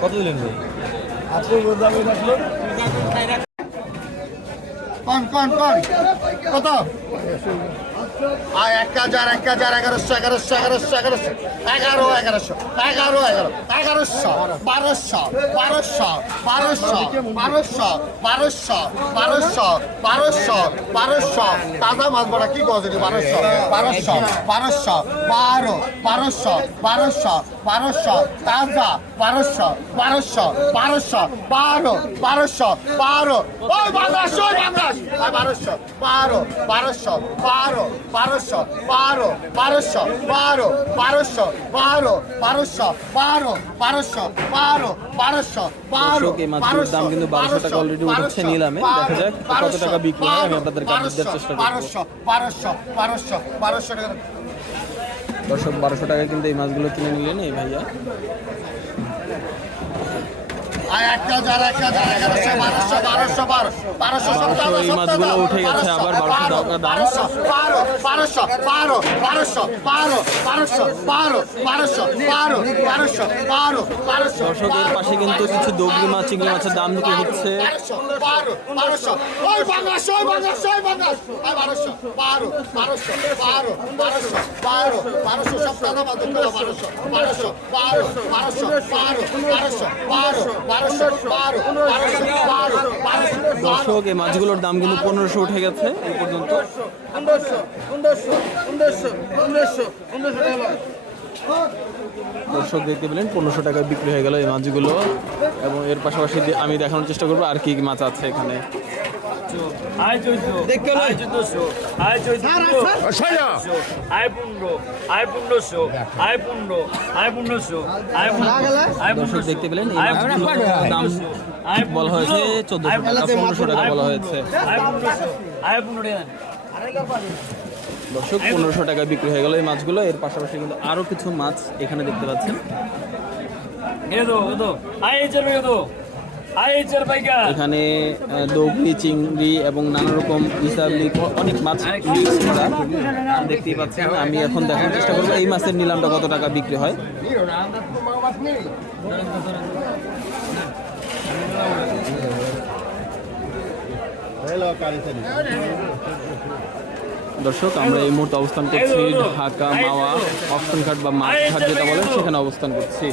কত দিলেন ভাই? কত? 1000 1100 1100 1100 1100 1100 1100 1100 1200 1200 1200 1200 1200 1200 তাজা মাছ বড়া কি গজ 1200 1200 1200 12 1200 1200 1200 তাজা 1200 1200 1200 12 1200 12 ওই বাংলাদেশ 1200 12 1200 12 1200 12 1200 12 1200 12 1200 12 1200 12 1200 12 এই মাছের দাম কিন্তু 1200 টাকা অলরেডি উঠেছে নিলামে। দেখা যাক কত টাকা বিক্রি হয়, আমি আপনাদের কাছে দেওয়ার চেষ্টা করব। 1200 টাকা দর্শক 1200 টাকা কিন্তু এই মাছগুলো কিনে নিলেন এই ভাইয়া। 1000 1100 1200 এই মাছগুলো উঠে গেছে আবার 1200 টাকা দাম। 1200 পাশে কিন্তু কিছু দগরি মাছ চিংড়ি মাছের দাম বিক্রি হচ্ছে। 1200 দর্শক এই মাছগুলোর দাম কিন্তু 1500 উঠে গেছে এই পর্যন্ত। দর্শক দেখতে পেলেন 1500 টাকায় বিক্রি হয়ে গেল এই মাছগুলো। এবং এর পাশাপাশি আমি দেখানোর চেষ্টা করবো আর কি মাছ আছে এখানে। দর্শক দেখতে পেলেন এই মাছগুলোর দাম বলা হয়েছে 1400 টাকা, 1500 টাকা বলা হয়েছে। দর্শক 1500 টাকা বিক্রি হয়ে গেল এই মাছগুলো। এর পাশাপাশি কিন্তু আরো কিছু মাছ এখানে দেখতে পাচ্ছেন। এখানে দগরি চিংড়ি এবং নানা রকম ইসাবলি অনেক মাছ মিক্স করা দেখতেই পাচ্ছেন। আমি এখন দেখার চেষ্টা করবো এই মাছের নিলামটা কত টাকা বিক্রি হয়। দর্শক আমরা এই মুহূর্তে অবস্থান করছি ঢাকা মাওয়া অপশন ঘাট বা মাছ ঘাট যেটা বলেন সেখানে অবস্থান করছি।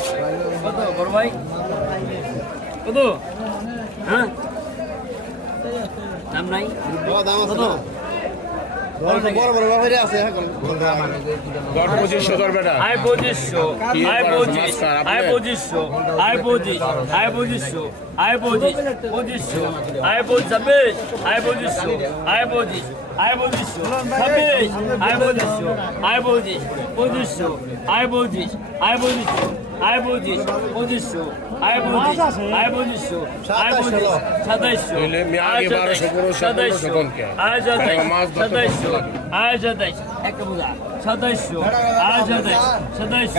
একটা বোঝা 2700 27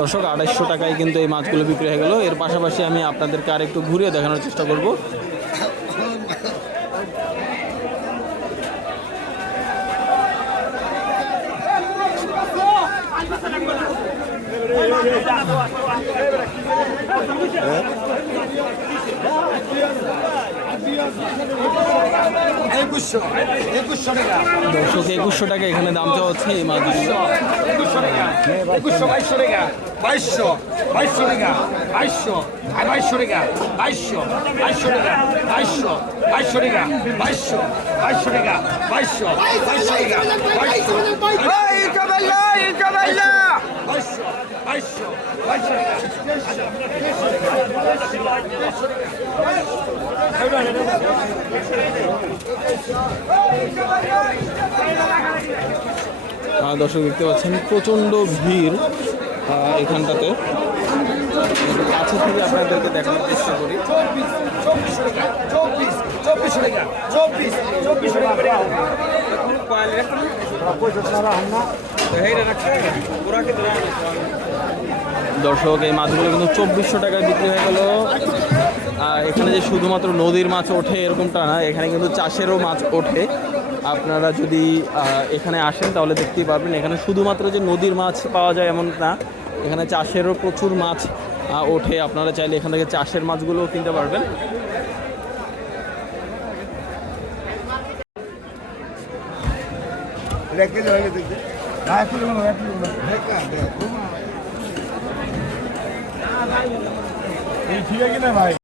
দর্শক 250 টাকায় কিন্তু এই মাছগুলো বিক্রি হয়ে গেল। এর পাশাপাশি আমি আপনাদেরকে আর একটু ঘুরিয়ে দেখানোর চেষ্টা করব। দর্শক 2100 টাকা এখানে দাম চাওয়া হচ্ছে এই মাছগুলো। 2200 দর্শক দেখতে পাচ্ছেন প্রচণ্ড ভিড় এখানটাতে। একটু কাছে থেকে আপনাদেরকে দেখানোর চেষ্টা করি। দর্শক এই মাছগুলো কিন্তু 2400 টাকায় বিক্রি হয়ে গেল। আর এখানে যে শুধুমাত্র নদীর মাছ ওঠে এরকমটা না, এখানে কিন্তু চাষেরও মাছ ওঠে। আপনারা যদি এখানে আসেন তাহলে দেখতেই পারবেন এখানে শুধুমাত্র যে নদীর মাছ পাওয়া যায় এমন না, এখানে চাষেরও প্রচুর মাছ ওঠে। আপনারা চাইলে এখান থেকে চাষের মাছগুলোও কিনতে পারবেন। ঠিক আছে না ভাই।